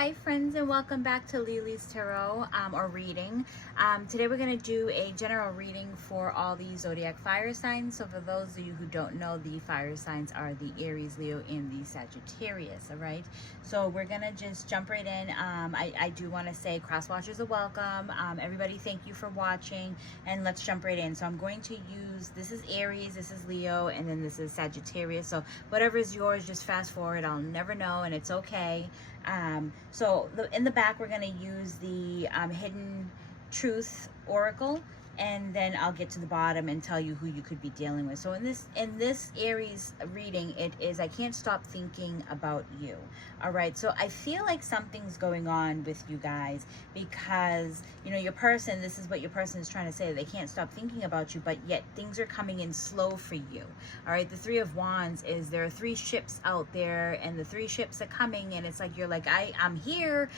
Hi friends, and welcome back to Lily's Tarot or reading. Today we're going to do a general reading for all the zodiac fire signs. So for those of you who don't know, the fire signs are the Aries, Leo, and the Sagittarius. All right, so we're going to just jump right in. I do want to say cross watchers are welcome. Everybody, thank you for watching, and let's jump right in. So I'm going to use, this is Aries, this is Leo, and then this is Sagittarius. So whatever is yours, just fast forward. I'll never know, and it's okay. In the back, we're going to use the Hidden Truth Oracle, and then I'll get to the bottom and tell you who you could be dealing with. So in this Aries reading, it is I can't stop thinking about you. All right, so I feel like something's going on with you guys because, you know, your person, this is what your person is trying to say. They can't stop thinking about you, but yet things are coming in slow for you. All right, the Three of Wands is there are 3 ships out there, and the 3 ships are coming, and it's like you're like, I'm here,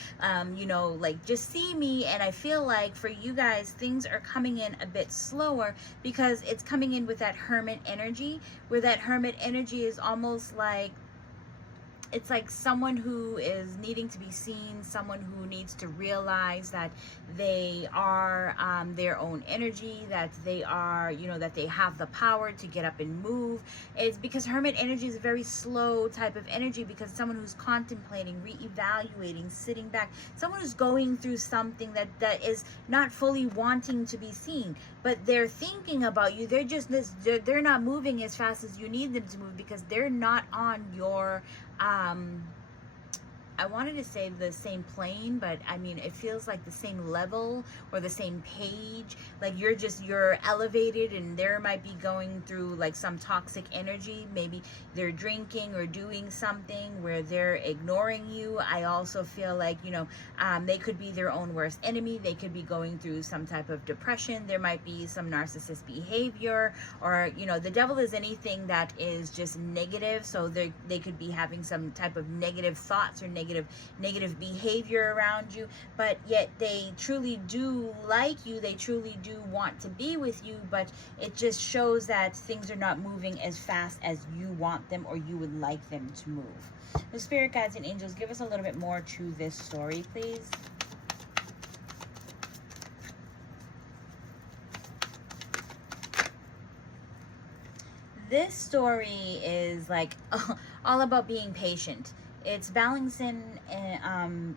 you know, like just see me. And I feel like for you guys, things are coming in a bit slower because it's coming in with that hermit energy, where that hermit energy is almost like, it's like someone who is needing to be seen, someone who needs to realize that they are their own energy, that they are, you know, that they have the power to get up and move. It's because hermit energy is a very slow type of energy, because someone who's contemplating, reevaluating, sitting back, someone who's going through something that is not fully wanting to be seen, but they're thinking about you. They're just they're not moving as fast as you need them to move because they're not on your I wanted to say the same plane, but I mean, it feels like the same level or the same page. Like you're elevated, and there might be going through like some toxic energy. Maybe they're drinking or doing something where they're ignoring you. I also feel like, you know, they could be their own worst enemy. They could be going through some type of depression. There might be some narcissist behavior, or, you know, the devil is anything that is just negative. So they could be having some type of negative thoughts or negative behavior around you, but yet they truly do like you. They truly do want to be with you, but it just shows that things are not moving as fast as you want them or you would like them to move. The spirit guides and angels, give us a little bit more to this story, please. This story is like all about being patient. It's balancing,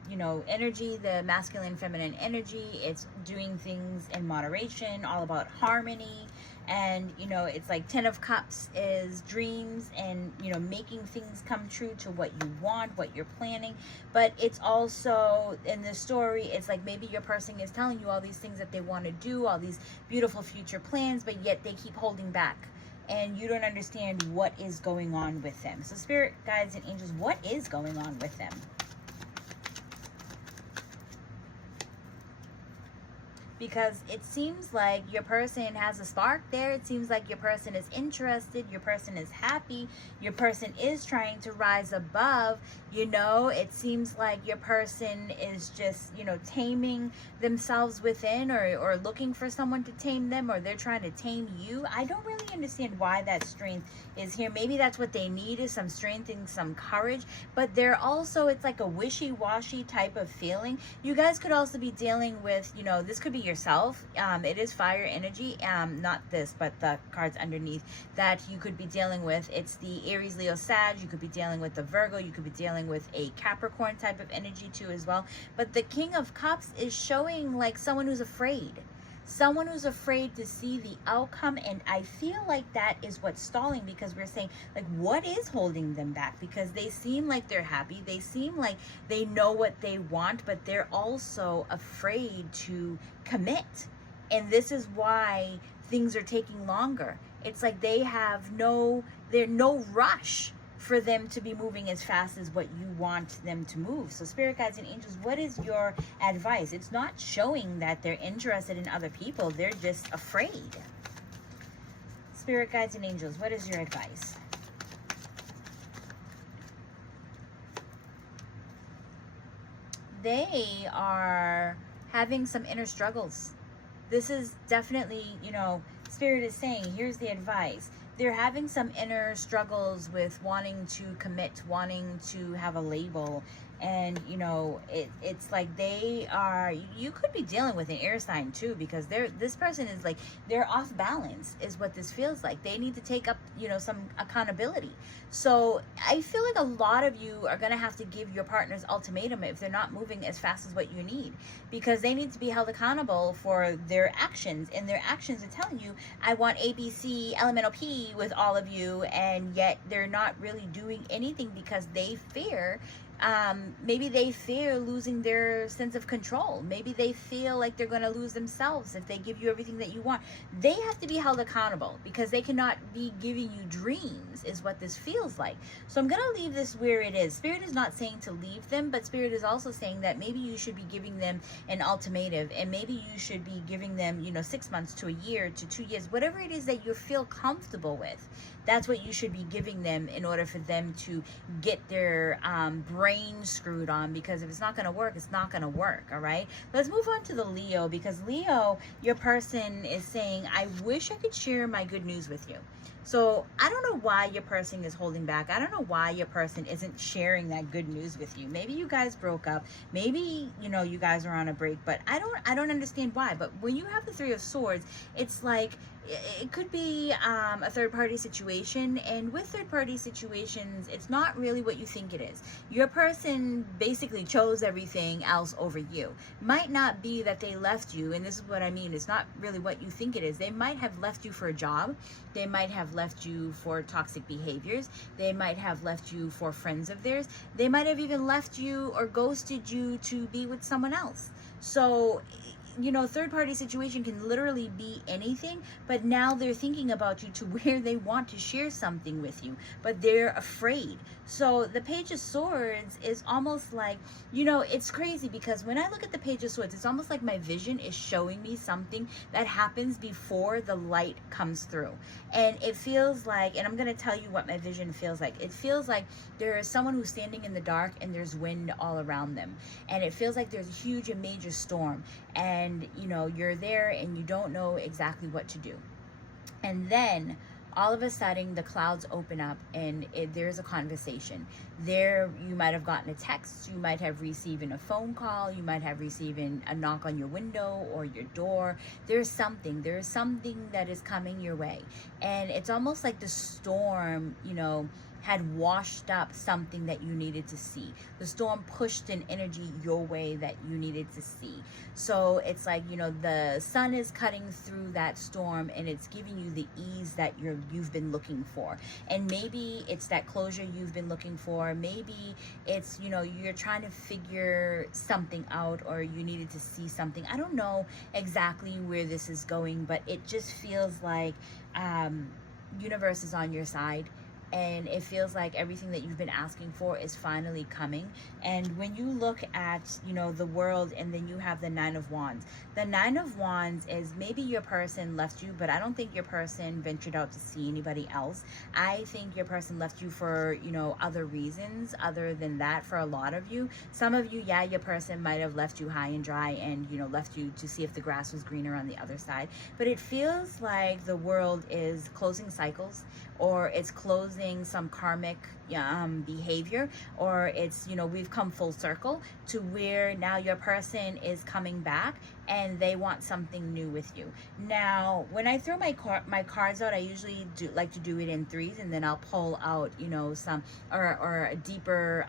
you know, energy, the masculine, feminine energy. It's doing things in moderation, all about harmony. And, you know, it's like 10 of Cups is dreams and, you know, making things come true to what you want, what you're planning. But it's also, in this story, it's like maybe your person is telling you all these things that they want to do, all these beautiful future plans, but yet they keep holding back, and you don't understand what is going on with them. So spirit guides and angels, what is going on with them? Because it seems like your person has a spark there. It seems like your person is interested. Your person is happy. Your person is trying to rise above. You know, it seems like your person is just, you know, taming themselves within, or looking for someone to tame them, or they're trying to tame you. I don't really understand why that strength is here. Maybe that's what they need, is some strength and some courage. But they're also, it's like a wishy-washy type of feeling. You guys could also be dealing with, you know, this could be yourself. It is fire energy, not this, but the cards underneath that you could be dealing with. It's the Aries, Leo, Sag. You could be dealing with the Virgo. You could be dealing with a Capricorn type of energy too as well. But the King of Cups is showing like someone who's afraid. Someone who's afraid to see the outcome, and I feel like that is what's stalling, because we're saying, like, what is holding them back? Because they seem like they're happy, they seem like they know what they want, but they're also afraid to commit, and this is why things are taking longer. It's like they have no rush for them to be moving as fast as what you want them to move. So spirit guides and angels, what is your advice? It's not showing that they're interested in other people. They're just afraid. Spirit guides and angels, what is your advice? They are having some inner struggles. This is definitely, you know, Spirit is saying, here's the advice. they're having some inner struggles with wanting to commit, wanting to have a label. And you know, it's like they are, you could be dealing with an air sign too, because this person is like, they're off balance is what this feels like. They need to take up, you know, some accountability. So I feel like a lot of you are going to have to give your partners ultimatum if they're not moving as fast as what you need, because they need to be held accountable for their actions, and their actions are telling you, I want ABC elemental P with all of you, and yet they're not really doing anything because they fear, maybe they fear losing their sense of control. Maybe they feel like they're going to lose themselves if they give you everything that you want. They have to be held accountable, because they cannot be giving you dreams is what this feels like. So I'm going to leave this where it is. Spirit is not saying to leave them, but Spirit is also saying that maybe you should be giving them an ultimatum, and maybe you should be giving them, you know, 6 months to a year to 2 years, whatever it is that you feel comfortable with. That's what you should be giving them in order for them to get their brain screwed on, because if it's not going to work, it's not going to work. All right, let's move on to the Leo, because Leo, your person is saying, I wish I could share my good news with you. So I don't know why your person is holding back. I don't know why your person isn't sharing that good news with you. Maybe you guys broke up. Maybe, you know, you guys are on a break, but I don't understand why. But when you have the Three of Swords, it's like, it could be a third-party situation, and with third-party situations, it's not really what you think it is. Your person basically chose everything else over you. Might not be that they left you, and this is what I mean, it's not really what you think it is. They might have left you for a job. They might have left you for toxic behaviors. They might have left you for friends of theirs. They might have even left you or ghosted you to be with someone else. So, you know, third-party situation can literally be anything, but now they're thinking about you to where they want to share something with you, but they're afraid. So the Page of Swords is almost like, you know, it's crazy, because when I look at the Page of Swords, it's almost like my vision is showing me something that happens before the light comes through. And it feels like, and I'm going to tell you what my vision feels like. It feels like there is someone who's standing in the dark and there's wind all around them. And it feels like there's a huge and major storm. And, you know, you're there and you don't know exactly what to do. And then all of a sudden the clouds open up, and there's a conversation. There you might have gotten a text, you might have received a phone call, you might have received a knock on your window or your door. There's something that is coming your way. And it's almost like the storm, you know, had washed up something that you needed to see. The storm pushed an energy your way that you needed to see. So it's like, you know, the sun is cutting through that storm, and it's giving you the ease that you've been looking for. And maybe it's that closure you've been looking for. Maybe it's, you know, you're trying to figure something out, or you needed to see something. I don't know exactly where this is going, but it just feels like universe is on your side. And it feels like everything that you've been asking for is finally coming. And when you look at, you know, the world, and then you have the Nine of Wands. The Nine of Wands is maybe your person left you, but I don't think your person ventured out to see anybody else. I think your person left you for, you know, other reasons other than that for a lot of you. Some of you, yeah, your person might have left you high and dry and, you know, left you to see if the grass was greener on the other side. But it feels like the world is closing cycles, or it's closing some karmic behavior, or it's, you know, we've come full circle to where now your person is coming back and they want something new with you. Now, when I throw my cards out, I usually like to do it in threes, and then I'll pull out, you know, some or a deeper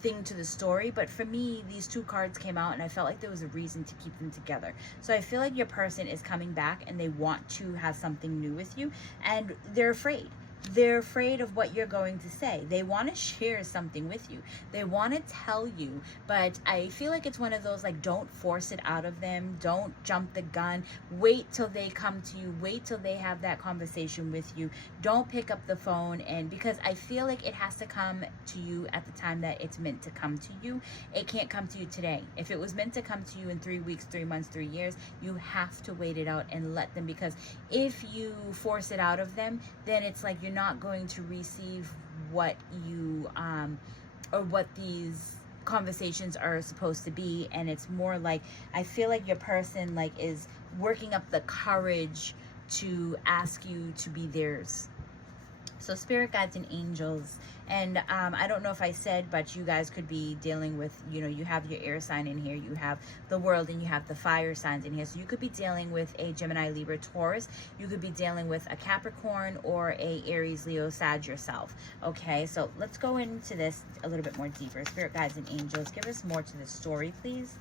thing to the story. But for me, these two cards came out and I felt like there was a reason to keep them together. So I feel like your person is coming back and they want to have something new with you, and they're afraid. They're afraid of what you're going to say. They want to share something with you. They want to tell you, but I feel like it's one of those, like, don't force it out of them. Don't jump the gun. Wait till they come to you. Wait till they have that conversation with you. Don't pick up the phone, and because I feel like it has to come to you at the time that it's meant to come to you. It can't come to you today. If it was meant to come to you in 3 weeks, 3 months, 3 years, you have to wait it out and let them, because if you force it out of them, then it's like you're not going to receive what you or what these conversations are supposed to be. And it's more like, I feel like your person, like, is working up the courage to ask you to be theirs. So spirit guides and angels, and I don't know if I said, but you guys could be dealing with, you know, you have your air sign in here, you have the world, and you have the fire signs in here. So you could be dealing with a Gemini, Libra, Taurus. You could be dealing with a Capricorn or a Aries, Leo, Sag yourself. Okay, so let's go into this a little bit more deeper. Spirit guides and angels, give us more to this story, please.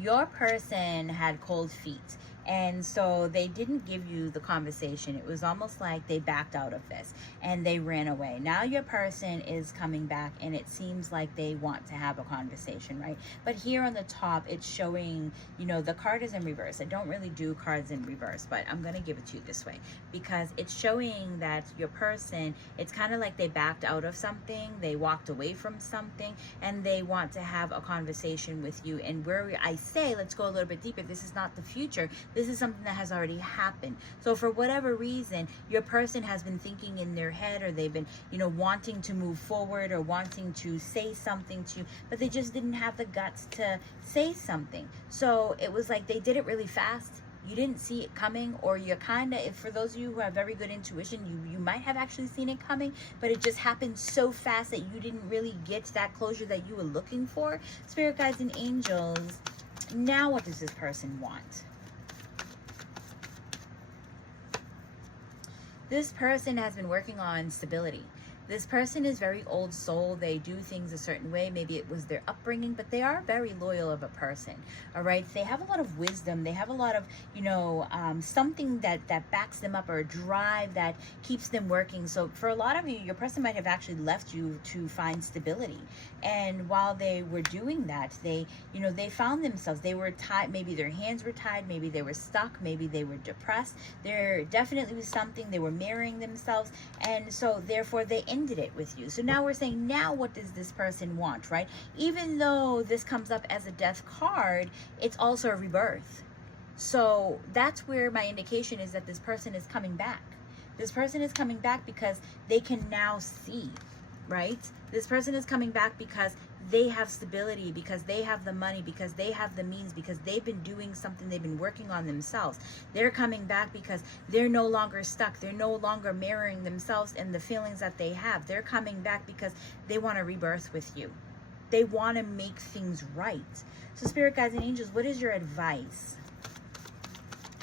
Your person had cold feet, and so they didn't give you the conversation. It was almost like they backed out of this and they ran away. Now your person is coming back, and it seems like they want to have a conversation, right? But here on the top, it's showing, you know, the card is in reverse. I don't really do cards in reverse, but I'm going to give it to you this way because it's showing that your person, it's kind of like they backed out of something, they walked away from something, and they want to have a conversation with you. And where I say, let's go a little bit deeper, this is not the future. This is something that has already happened. So for whatever reason, your person has been thinking in their head, or they've been, you know, wanting to move forward or wanting to say something to you, but they just didn't have the guts to say something. So it was like they did it really fast. You didn't see it coming, or you're kind of, for those of you who have very good intuition, you might have actually seen it coming, but it just happened so fast that you didn't really get that closure that you were looking for. Spirit guides and angels, now what does this person want? This person has been working on stability. This person is very old soul. They do things a certain way. Maybe it was their upbringing, but they are very loyal of a person. All right. They have a lot of wisdom. They have a lot of, you know, something that backs them up, or a drive that keeps them working. So for a lot of you, your person might have actually left you to find stability. And while they were doing that, they, you know, they found themselves, they were tied. Maybe their hands were tied. Maybe they were stuck. Maybe they were depressed. There definitely was something. They were marrying themselves. And so therefore they ended it with you. So now we're saying, now what does this person want, right? Even though this comes up as a death card, it's also a rebirth. So that's where my indication is that this person is coming back. This person is coming back because they can now see, right? This person is coming back because they have stability, because they have the money, because they have the means, because they've been doing something, they've been working on themselves. They're coming back because they're no longer stuck. They're no longer mirroring themselves and the feelings that they have. They're coming back because they want to rebirth with you. They want to make things right. So spirit guides and angels, what is your advice?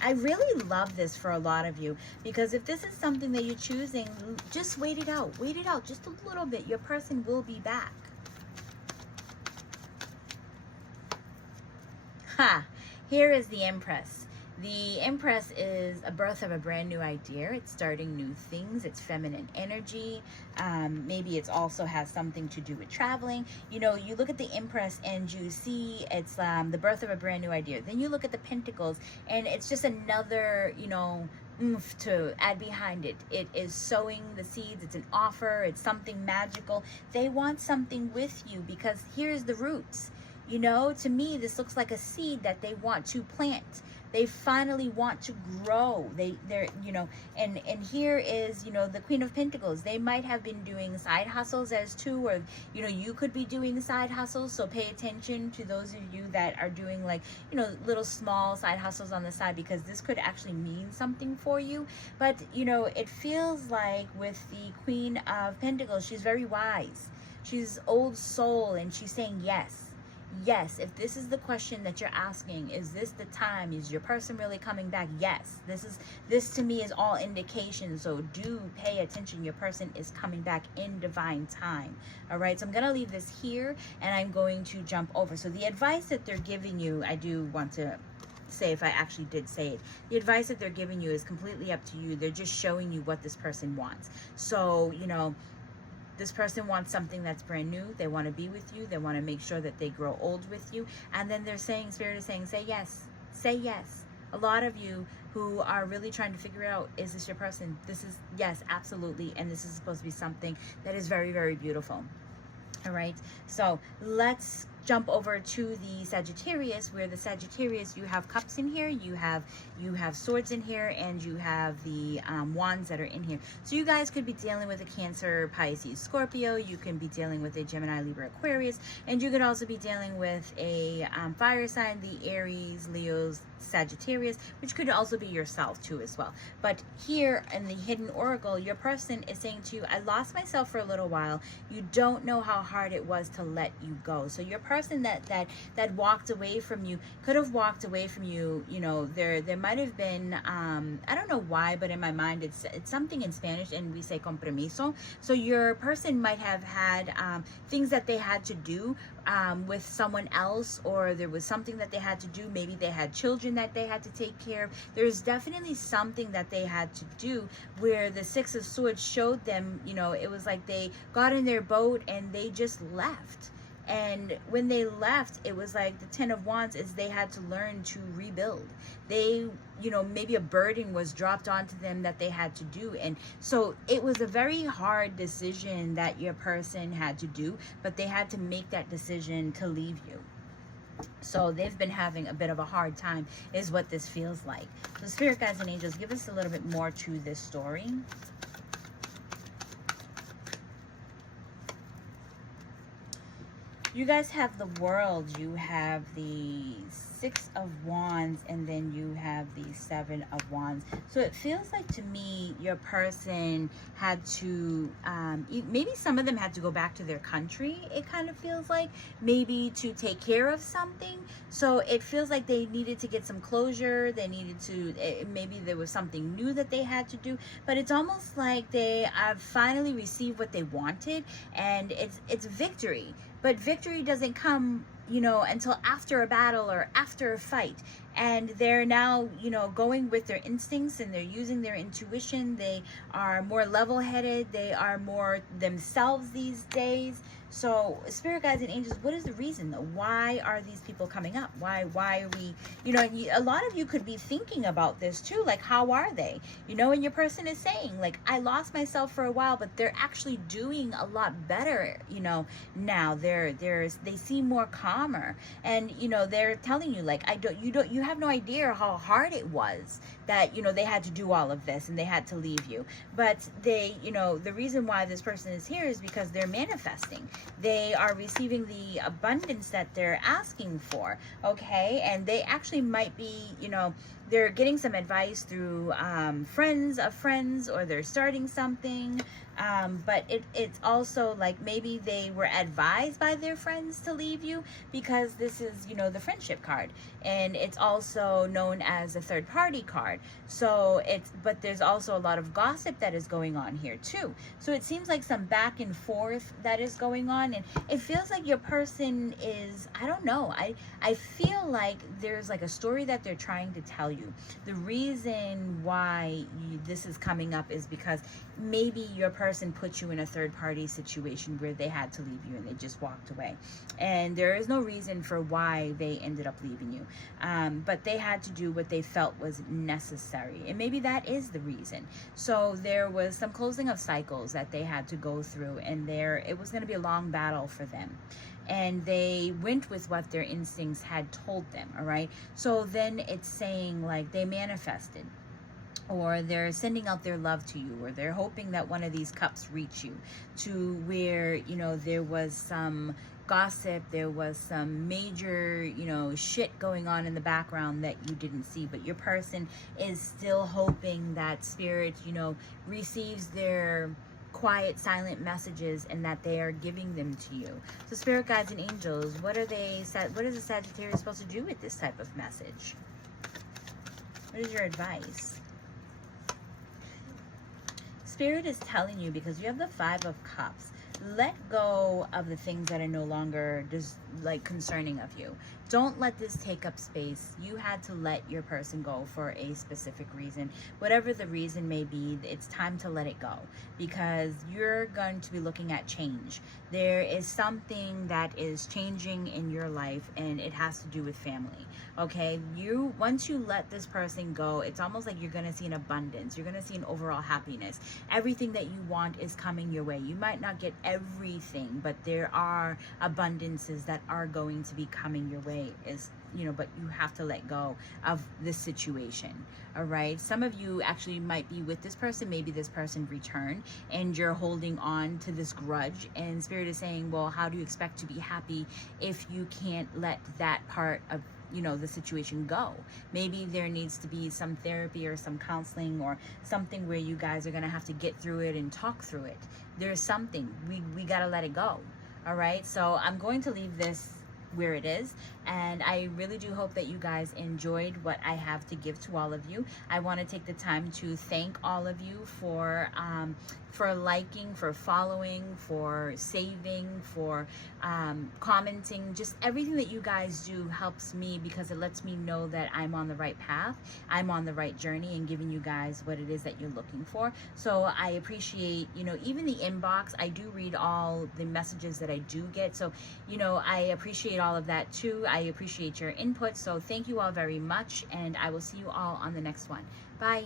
I really love this for a lot of you, because if this is something that you're choosing, just wait it out. Wait it out just a little bit. Your person will be back. Here is the Empress. The Empress is a birth of a brand new idea. It's starting new things. It's feminine energy. Maybe it also has something to do with traveling. You know, you look at the Empress and you see it's the birth of a brand new idea. Then you look at the Pentacles and it's just another, you know, oomph to add behind it. It is sowing the seeds. It's an offer. It's something magical. They want something with you because here's the roots. You know, to me, this looks like a seed that they want to plant. They finally want to grow. They're, you know, and here is, you know, the Queen of Pentacles. They might have been doing side hustles as too, or, you know, you could be doing side hustles. So pay attention to those of you that are doing, like, you know, little small side hustles on the side, because this could actually mean something for you. But, you know, it feels like with the Queen of Pentacles, she's very wise. She's old soul, and she's saying yes. Yes, if this is the question that you're asking, is this the time? Is your person really coming back? Yes, this to me is all indication. So do pay attention. Your person is coming back in divine time. All right, so I'm going to leave this here and I'm going to jump over. So the advice that they're giving you, I do want to say, if I actually did say it, the advice that they're giving you is completely up to you. They're just showing you what this person wants. So, you know, this person wants something that's brand new. They want to be with you. They want to make sure that they grow old with you. And then they're saying, Spirit is saying, say yes. Say yes. A lot of you who are really trying to figure out, is this your person? This is, yes, absolutely. And this is supposed to be something that is very, very beautiful. All right. So let's jump over to the Sagittarius, where the Sagittarius, you have cups in here, you have swords in here, and you have the wands that are in here. So you guys could be dealing with a Cancer, Pisces, Scorpio. You can be dealing with a Gemini, Libra, Aquarius, and you could also be dealing with a fire sign, the Aries, Leos, Sagittarius, which could also be yourself too as well. But here in the hidden oracle, your person is saying to you, I lost myself for a little while. You don't know how hard it was to let you go. So your person that walked away from you could have walked away from you. You know, there might have been I don't know why, but in my mind it's something in Spanish, and we say compromiso. So your person might have had things that they had to do with someone else, or there was something that they had to do. Maybe they had children that they had to take care of. There's definitely something that they had to do, where the Six of Swords showed them, you know, it was like they got in their boat and they just left. And when they left, it was like the Ten of Wands is they had to learn to rebuild. They, you know, maybe a burden was dropped onto them that they had to do. And so it was a very hard decision that your person had to do, but they had to make that decision to leave you. So they've been having a bit of a hard time is what this feels like. So Spirit Guides and Angels, give us a little bit more to this story. You guys have the World, you have the Six of Wands, and then you have the Seven of Wands. So it feels like to me your person had to, maybe some of them had to go back to their country, it kind of feels like, maybe to take care of something. So it feels like they needed to get some closure, they needed to, maybe there was something new that they had to do, but it's almost like they have finally received what they wanted, and it's victory. But victory doesn't come, you know, until after a battle or after a fight. And they're now, you know, going with their instincts, and they're using their intuition. They are more level-headed. They are more themselves these days. So Spirit Guides and Angels, what is the reason though? Why are these people coming up? Why are we, you know, a lot of you could be thinking about this too. Like, how are they? You know, and your person is saying, like, I lost myself for a while, but they're actually doing a lot better, you know, now. They seem more calmer. And, you know, they're telling you, like, you have no idea how hard it was that, you know, they had to do all of this and they had to leave you. But they, you know, the reason why this person is here is because they're manifesting. They are receiving the abundance that they're asking for, okay? And they actually might be, you know, they're getting some advice through friends of friends, or they're starting something. But it's also like maybe they were advised by their friends to leave you, because this is, you know, the friendship card, and it's also known as a third party card. So but there's also a lot of gossip that is going on here too. So it seems like some back and forth that is going on, and it feels like your person is, I don't know, I feel like there's like a story that they're trying to tell you. The reason why this is coming up is because maybe your person put you in a third party situation where they had to leave you and they just walked away, and there is no reason for why they ended up leaving you, but they had to do what they felt was necessary, and maybe that is the reason. So there was some closing of cycles that they had to go through, and it was going to be a long battle for them, and they went with what their instincts had told them. All right, so then it's saying like they manifested, or they're sending out their love to you, or they're hoping that one of these cups reach you, to where, you know, there was some gossip, there was some major, you know, shit going on in the background that you didn't see, but your person is still hoping that Spirit, you know, receives their quiet, silent messages, and that they are giving them to you. So Spirit Guides and Angels, what is a Sagittarius supposed to do with this type of message? What is your advice? Spirit is telling you, because you have the Five of Cups, let go of the things that are no longer just like concerning of you. Don't let this take up space. You had to let your person go for a specific reason. Whatever the reason may be, it's time to let it go, because you're going to be looking at change. There is something that is changing in your life, and it has to do with family. Okay, once you let this person go, it's almost like you're going to see an abundance. You're going to see an overall happiness. Everything that you want is coming your way. You might not get everything, but there are abundances that are going to be coming your way, but you have to let go of this situation. All right, some of you actually might be with this person, maybe this person returned, and you're holding on to this grudge, and Spirit is saying, well, how do you expect to be happy if you can't let that part of the situation go? Maybe there needs to be some therapy or some counseling or something where you guys are going to have to get through it and talk through it. There's something we got to let it go. All right, so I'm going to leave this where it is, and I really do hope that you guys enjoyed what I have to give to all of you. I want to take the time to thank all of you for liking, for following, for saving, for commenting. Just everything that you guys do helps me, because it lets me know that I'm on the right path, I'm on the right journey, and giving you guys what it is that you're looking for. So I appreciate, even the inbox. I do read all the messages that I do get, so I appreciate all of that too. I appreciate your input. So thank you all very much, and I will see you all on the next one. Bye.